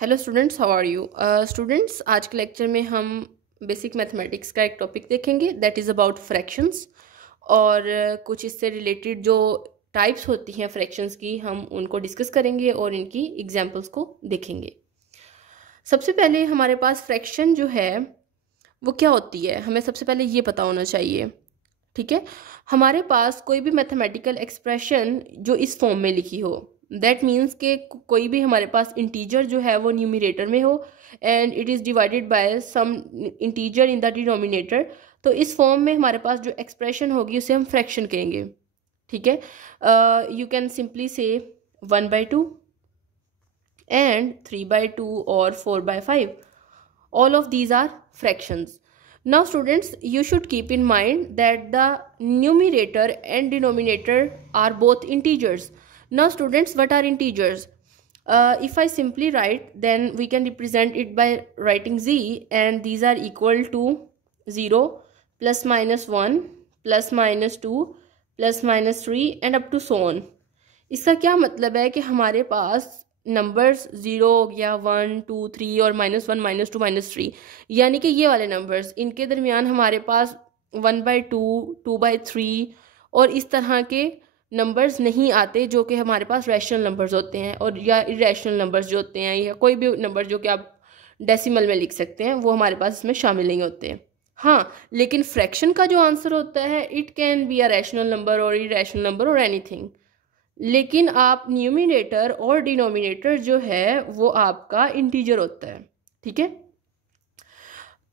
Hello students, how are you students. आज के lecture में हम बेसिक मैथमेटिक्स का एक टॉपिक देखेंगे दैट इज़ अबाउट फ्रैक्शंस। और कुछ इससे रिलेटेड जो टाइप्स होती हैं फ्रैक्शंस की हम उनको डिस्कस करेंगे और इनकी एग्जांपल्स को देखेंगे। सबसे पहले हमारे पास फ्रैक्शन जो है वो क्या होती है, हमें सबसे पहले ये पता होना चाहिए। ठीक है, हमारे पास कोई भी मैथमेटिकल एक्सप्रेशन जो इस फॉर्म में लिखी हो, दैट मीन्स के कोई भी हमारे पास इंटीजर जो है वो न्यूमरेटर में हो and it is divided by some integer in the denominator, तो इस फॉर्म में हमारे पास जो एक्सप्रेशन होगी उसे हम फ्रैक्शन कहेंगे। ठीक है, यू कैन सिंपली से 1/2 एंड 3/2 और 4/5, all of these are fractions. Now students, you should keep in mind that the numerator and denominator are both integers. Now students, what are integers? If I simply write, then we can represent it by writing z, and these are equal to 0, plus minus 1, plus minus 2, plus minus 3 and up to so on. इसका क्या मतलब है कि हमारे पास numbers 0 हो गया, 1 2 3 और -1 -2 -3, यानी कि ये वाले नंबर्स, इनके दरमियान हमारे पास 1/2 2/3 और इस तरह के नंबर्स नहीं आते जो कि हमारे पास रैशनल नंबर्स होते हैं, और या इरेशनल नंबर्स जो होते हैं, या कोई भी नंबर जो कि आप डेसिमल में लिख सकते हैं, वो हमारे पास इसमें शामिल नहीं होते हैं। हाँ, लेकिन फ्रैक्शन का जो आंसर होता है it can be a rational number और इरेशनल नंबर और एनीथिंग, लेकिन आप न्यूमिनेटर और डिनोमिनेटर जो है वो आपका इंटीजर होता है। ठीक है,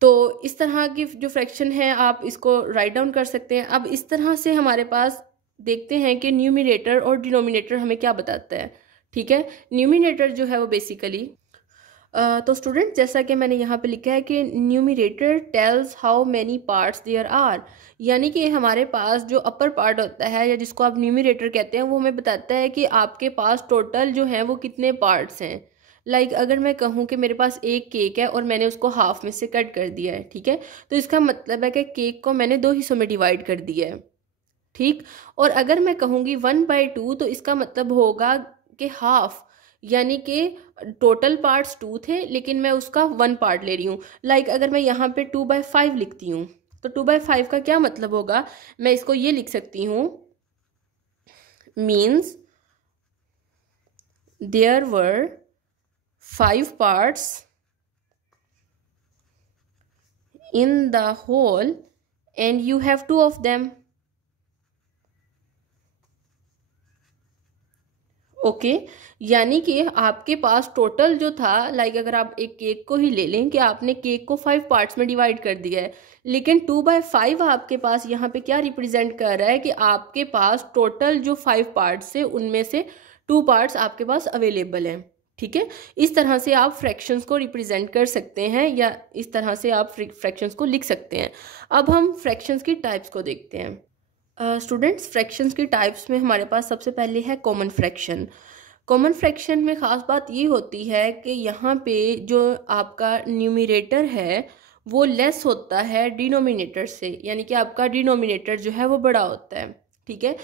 तो इस तरह की जो फ्रैक्शन है आप इसको राइट डाउन कर सकते हैं। अब इस तरह से हमारे पास देखते हैं कि न्यूमिनेटर और डिनोमिनेटर हमें क्या बताता है। ठीक है, न्यूमिनेटर जो है वो बेसिकली तो स्टूडेंट, जैसा कि मैंने यहाँ पे लिखा है कि numerator tells how many parts there are, यानी कि हमारे पास जो अपर पार्ट होता है या जिसको आप न्यूमिनेटर कहते हैं वो हमें बताता है कि आपके पास टोटल जो है वो कितने पार्ट्स हैं। लाइक अगर मैं कहूँ कि मेरे पास एक केक है और मैंने उसको हाफ में से कट कर दिया है, ठीक है, तो इसका मतलब है कि केक को मैंने 2 हिस्सों में डिवाइड कर दिया है। ठीक, और अगर मैं कहूँगी 1/2 तो इसका मतलब होगा कि हाफ, यानी कि टोटल पार्ट्स 2 थे लेकिन मैं उसका 1 पार्ट ले रही हूँ। लाइक अगर मैं यहाँ पे 2/5 लिखती हूँ तो 2/5 का क्या मतलब होगा, मैं इसको ये लिख सकती हूँ, means there were 5 parts in the whole and you have 2 of them. Okay, यानी कि आपके पास टोटल जो था, लाइक अगर आप एक केक को ही ले लें कि आपने केक को 5 पार्ट्स में डिवाइड कर दिया है, लेकिन 2/5 आपके पास यहाँ पे क्या रिप्रेजेंट कर रहा है कि आपके पास टोटल जो 5 पार्ट्स है उनमें से 2 पार्ट्स आपके पास अवेलेबल हैं। ठीक है, इस तरह से आप फ्रैक्शंस को रिप्रेजेंट कर सकते हैं या इस तरह से आप फ्रैक्शंस को लिख सकते हैं। अब हम फ्रैक्शंस की टाइप्स को देखते हैं। स्टूडेंट्स, फ्रैक्शंस की टाइप्स में हमारे पास सबसे पहले है कॉमन फ्रैक्शन। कॉमन फ्रैक्शन में ख़ास बात ये होती है कि यहाँ पे जो आपका न्यूमरेटर है वो लेस होता है डिनोमिनेटर से, यानी कि आपका डिनोमिनेटर जो है वो बड़ा होता है। ठीक है,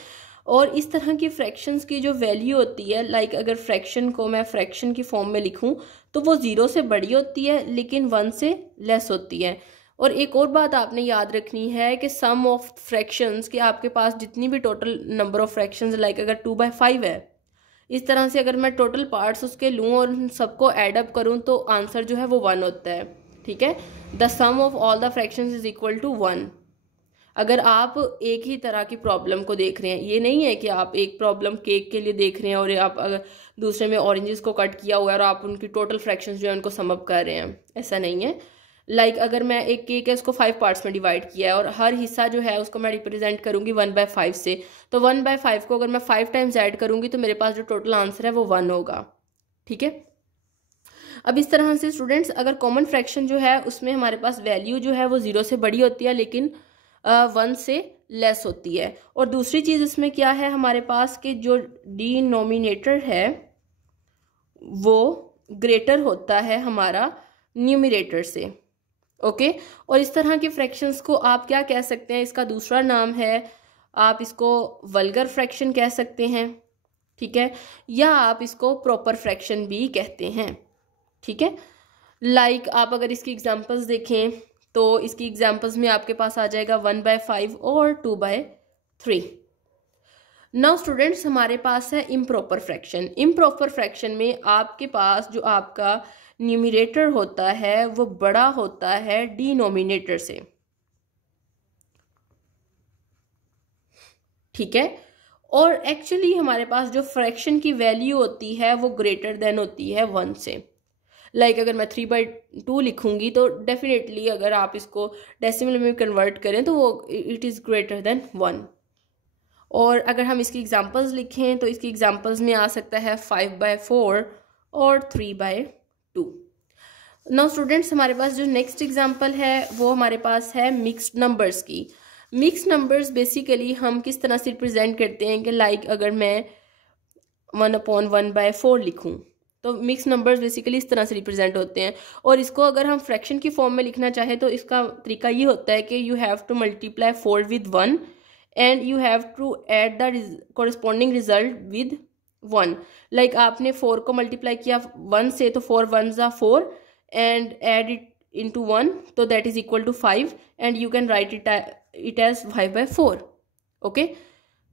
और इस तरह की फ्रैक्शंस की जो वैल्यू होती है, लाइक अगर फ्रैक्शन को मैं फ्रैक्शन की फॉर्म में लिखूं तो वो 0 से बड़ी होती है लेकिन 1 से लेस होती है। और एक और बात आपने याद रखनी है कि सम ऑफ फ्रैक्शंस के आपके पास जितनी भी total number of fractions, like अगर 2/5 है, इस तरह से अगर मैं टोटल पार्ट्स उसके लूँ और उन सबको ऐड अप करूँ तो आंसर जो है वो 1 होता है। ठीक है, the sum of all the fractions is equal to 1। अगर आप एक ही तरह की प्रॉब्लम को देख रहे हैं, ये नहीं है कि आप एक प्रॉब्लम केक के लिए देख रहे हैं और आप अगर दूसरे में ऑरेंजेस को कट किया हुआ है और आप उनकी टोटल फ्रैक्शंस जो है उनको सम अप कर रहे हैं, ऐसा नहीं है। लाइक अगर मैं एक केक है उसको 5 पार्ट्स में डिवाइड किया है और हर हिस्सा जो है उसको मैं रिप्रेजेंट करूंगी 1/5 से, तो 1/5 को अगर मैं 5 टाइम्स ऐड करूंगी तो मेरे पास जो टोटल आंसर है वो 1 होगा। ठीक है, अब इस तरह से स्टूडेंट्स, अगर कॉमन फ्रैक्शन जो है उसमें हमारे पास वैल्यू जो है वो 0 से बड़ी होती है लेकिन 1 से लेस होती है। और दूसरी चीज़ इसमें क्या है हमारे पास कि जो डिनोमिनेटर है वो ग्रेटर होता है हमारा न्यूमरेटर से। ओके, और इस तरह के फ्रैक्शंस को आप क्या कह सकते हैं, इसका दूसरा नाम है, आप इसको वल्गर फ्रैक्शन कह सकते हैं। ठीक है, या आप इसको प्रॉपर फ्रैक्शन भी कहते हैं। ठीक है। लाइक आप अगर इसकी एग्जांपल्स देखें तो इसकी एग्जांपल्स में आपके पास आ जाएगा 1/5 और 2/3। नाउ स्टूडेंट्स हमारे पास है इम्प्रॉपर फ्रैक्शन। इम्प्रॉपर फ्रैक्शन में आपके पास जो आपका न्यूमरेटर होता है वो बड़ा होता है डिनोमिनेटर से, ठीक है। और एक्चुअली हमारे पास जो फ्रैक्शन की वैल्यू होती है वो ग्रेटर देन होती है 1 से। लाइक अगर मैं 3/2 लिखूंगी तो डेफिनेटली अगर आप इसको डेसिमल में कन्वर्ट करें तो वो इट इज़ ग्रेटर देन 1। और अगर हम इसकी एग्जांपल्स लिखें तो इसकी एग्जांपल्स में आ सकता है 5/4 और 3/2। नाउ स्टूडेंट्स हमारे पास जो नेक्स्ट एग्जांपल है वो हमारे पास है मिक्स्ड नंबर्स की। मिक्स्ड नंबर्स बेसिकली हम किस तरह से रिप्रेजेंट करते हैं कि लाइक अगर मैं 1/1/4 लिखूं तो मिक्स नंबर्स बेसिकली इस तरह से रिप्रेजेंट होते हैं। और इसको अगर हम फ्रैक्शन की फॉर्म में लिखना चाहें तो इसका तरीका ये होता है कि you have to multiply 4 with 1 and you have to add the corresponding result with 1। Like आपने 4 को मल्टीप्लाई किया 1 से तो 4 1s are 4 and add it into 1 तो that is equal to 5 and you can write it as 5/4। Okay,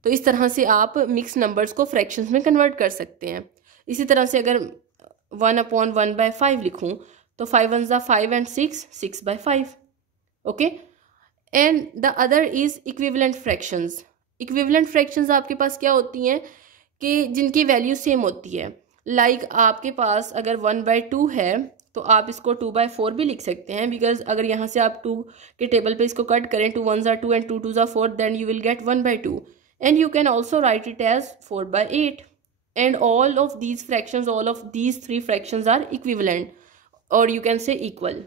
तो इस तरह से आप मिक्स नंबर्स को फ्रैक्शंस में कन्वर्ट कर सकते हैं। इसी तरह से अगर 1/1/5 लिखूं तो 5 1s are 5 and 6/5। Okay, and the other is equivalent fractions. Equivalent fractions आपके पास क्या होती हैं कि जिनकी वैल्यू सेम होती है। लाइक आपके पास अगर 1/2 है तो आप इसको 2/4 भी लिख सकते हैं, बिकॉज अगर यहाँ से आप 2 के टेबल पे इसको कट करें 2 1s are 2 and 2 2s are 4 then you will get 1/2 and you can also write it as 4/8 and all of these fractions, all of these 3 fractions are equivalent or you can say equal।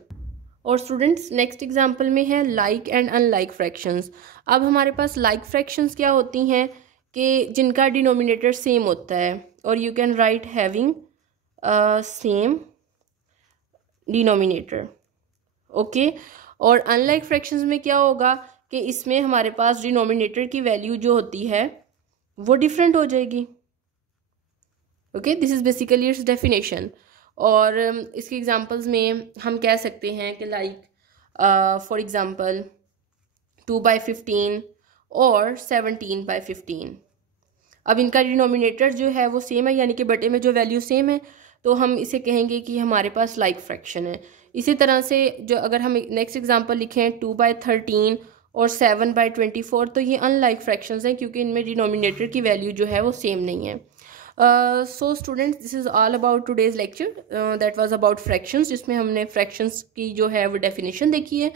और students next example में है like and unlike fractions. अब हमारे पास like fractions क्या होती हैं कि जिनका डिनोमिनेटर सेम होता है और you can right having same denominator. Okay, और अनलाइक फ्रैक्शंस में क्या होगा कि इसमें हमारे पास डिनोमिनेटर की वैल्यू जो होती है वो डिफरेंट हो जाएगी। Okay, this is basically it's definition. और इसके एग्जांपल्स में हम कह सकते हैं कि लाइक फॉर एग्जांपल 2/15 और 17/15। अब इनका डिनोमिनेटर जो है वो सेम है, यानी कि बटे में जो वैल्यू सेम है, तो हम इसे कहेंगे कि हमारे पास लाइक फ्रैक्शन है। इसी तरह से जो अगर हम नेक्स्ट एग्जांपल लिखें 2/13 और 7/24 तो ये अनलाइक फ्रैक्शंस हैं क्योंकि इनमें डिनोमिनेटर की वैल्यू जो है वो सेम नहीं है। So students this is all about today's lecture that was about fractions, जिसमें हमने फ्रैक्शंस की जो है वो डेफिनेशन देखी है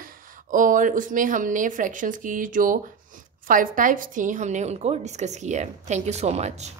और उसमें हमने फ्रैक्शंस की जो 5 टाइप्स थी हमने उनको डिस्कस किया है। Thank you so much.